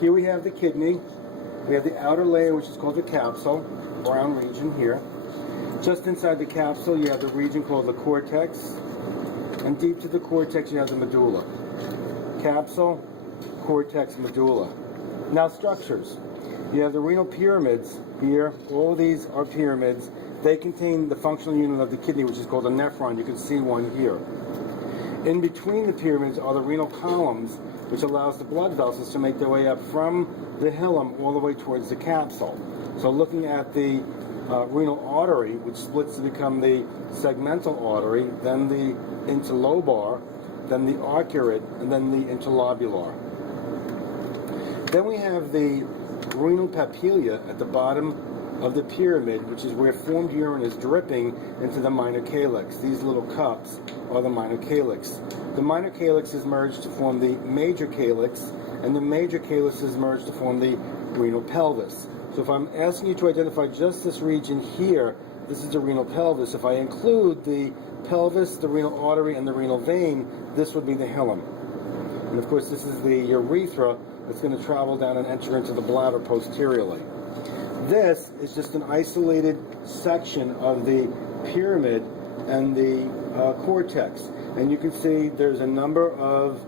Here we have the kidney. We have the outer layer, which is called the capsule, brown region here. Just inside the capsule, you have the region called the cortex. And deep to the cortex, you have the medulla. Capsule, cortex, medulla. Now structures. You have the renal pyramids here. All of these are pyramids. They contain the functional unit of the kidney, which is called a nephron. You can see one here. In between the pyramids are the renal columns, which allows the blood vessels to make their way up from the hilum all the way towards the capsule. So looking at the renal artery, which splits to become the segmental artery, then the interlobar, then the arcuate, and then the interlobular. Then we have the renal papilia at the bottom of the pyramid, which is where formed urine is dripping into the minor calyx. These little cups are the minor calyx. The minor calyx is merged to form the major calyx, and the major calyx is merged to form the renal pelvis. So if I'm asking you to identify just this region here, this is the renal pelvis. If I include the pelvis, the renal artery, and the renal vein, this would be the hilum. And of course, this is the urethra that's going to travel down and enter into the bladder posteriorly. This is just an isolated section of the pyramid and the cortex. And you can see there's a number of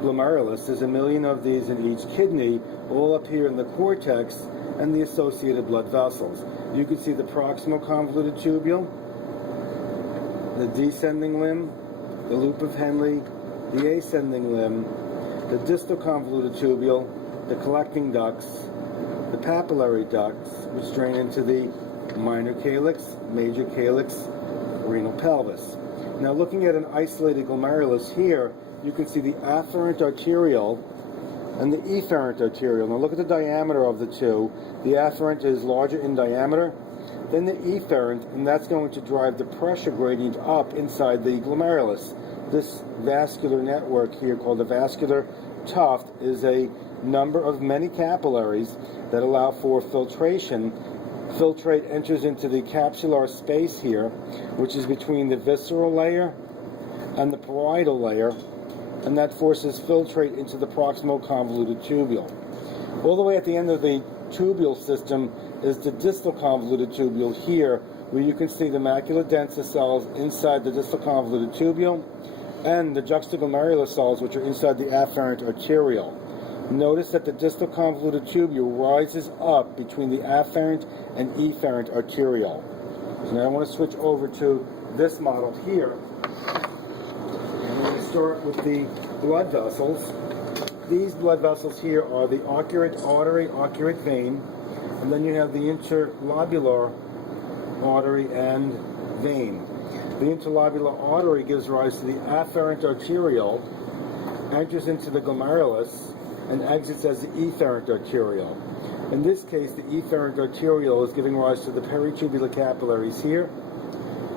glomerulus. There's 1 million of these in each kidney, all up here in the cortex, and the associated blood vessels. You can see the proximal convoluted tubule, the descending limb, the loop of Henle, the ascending limb, the distal convoluted tubule, the collecting ducts, the papillary ducts, which drain into the minor calyx, major calyx, renal pelvis. Now looking at an isolated glomerulus here, you can see the afferent arteriole and the efferent arteriole. Now look at the diameter of the two. The afferent is larger in diameter than the efferent, and that's going to drive the pressure gradient up inside the glomerulus. This vascular network here, called the vascular tuft, is a number of many capillaries that allow for filtration. Filtrate enters into the capsular space here, which is between the visceral layer and the parietal layer, and that forces filtrate into the proximal convoluted tubule. All the way at the end of the tubule system is the distal convoluted tubule here, where you can see the macula densa cells inside the distal convoluted tubule and the juxtaglomerular cells, which are inside the afferent arteriole. Notice that the distal convoluted tubule rises up between the afferent and efferent arteriole. So now I want to switch over to this model here. And we're going to start with the blood vessels. These blood vessels here are the arcuate artery, arcuate vein, and then you have the interlobular artery and vein. The interlobular artery gives rise to the afferent arteriole, enters into the glomerulus, and exits as the efferent arteriole. In this case, the efferent arteriole is giving rise to the peritubular capillaries here,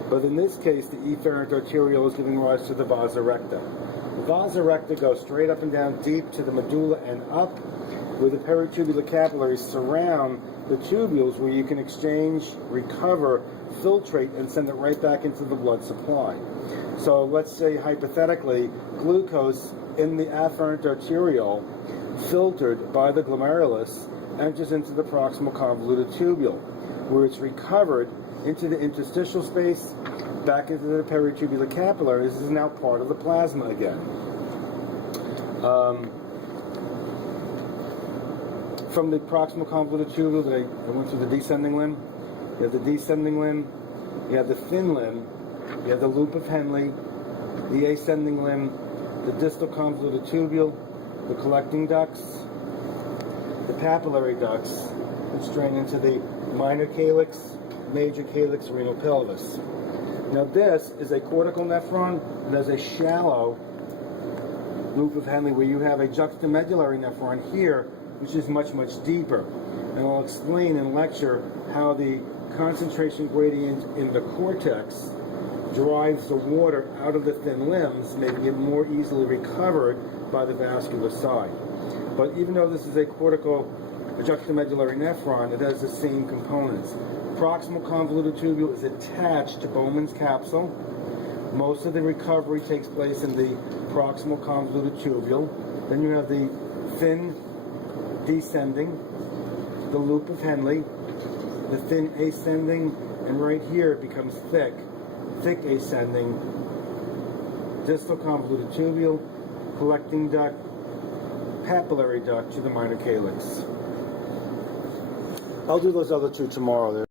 but in this case, the efferent arteriole is giving rise to the vasa recta. The vasa recta goes straight up and down deep to the medulla and up, where the peritubular capillaries surround the tubules, where you can exchange, recover, filtrate, and send it right back into the blood supply. So let's say, hypothetically, glucose in the afferent arteriole, filtered by the glomerulus, enters into the proximal convoluted tubule, where it's recovered into the interstitial space, back into the peritubular capillaries. This is now part of the plasma again. From the proximal convoluted tubule, I went through the descending limb. You have the descending limb, you have the thin limb, you have the loop of Henle, the ascending limb, the distal convoluted tubule, the collecting ducts, the papillary ducts, which drain into the minor calyx, major calyx, renal pelvis. Now this is a cortical nephron. It has a shallow loop of Henle, where you have a juxtamedullary nephron here, which is much, much deeper. And I'll explain in lecture how the concentration gradient in the cortex drives the water out of the thin limbs, making it more easily recovered by the vascular side. But even though this is a cortical juxtamedullary nephron, it has the same components. Proximal convoluted tubule is attached to Bowman's capsule. Most of the recovery takes place in the proximal convoluted tubule. Then you have the thin descending, the loop of Henle, the thin ascending, and right here it becomes thick ascending, distal convoluted tubule, collecting duct, papillary duct to the minor calyx. I'll do those other two tomorrow.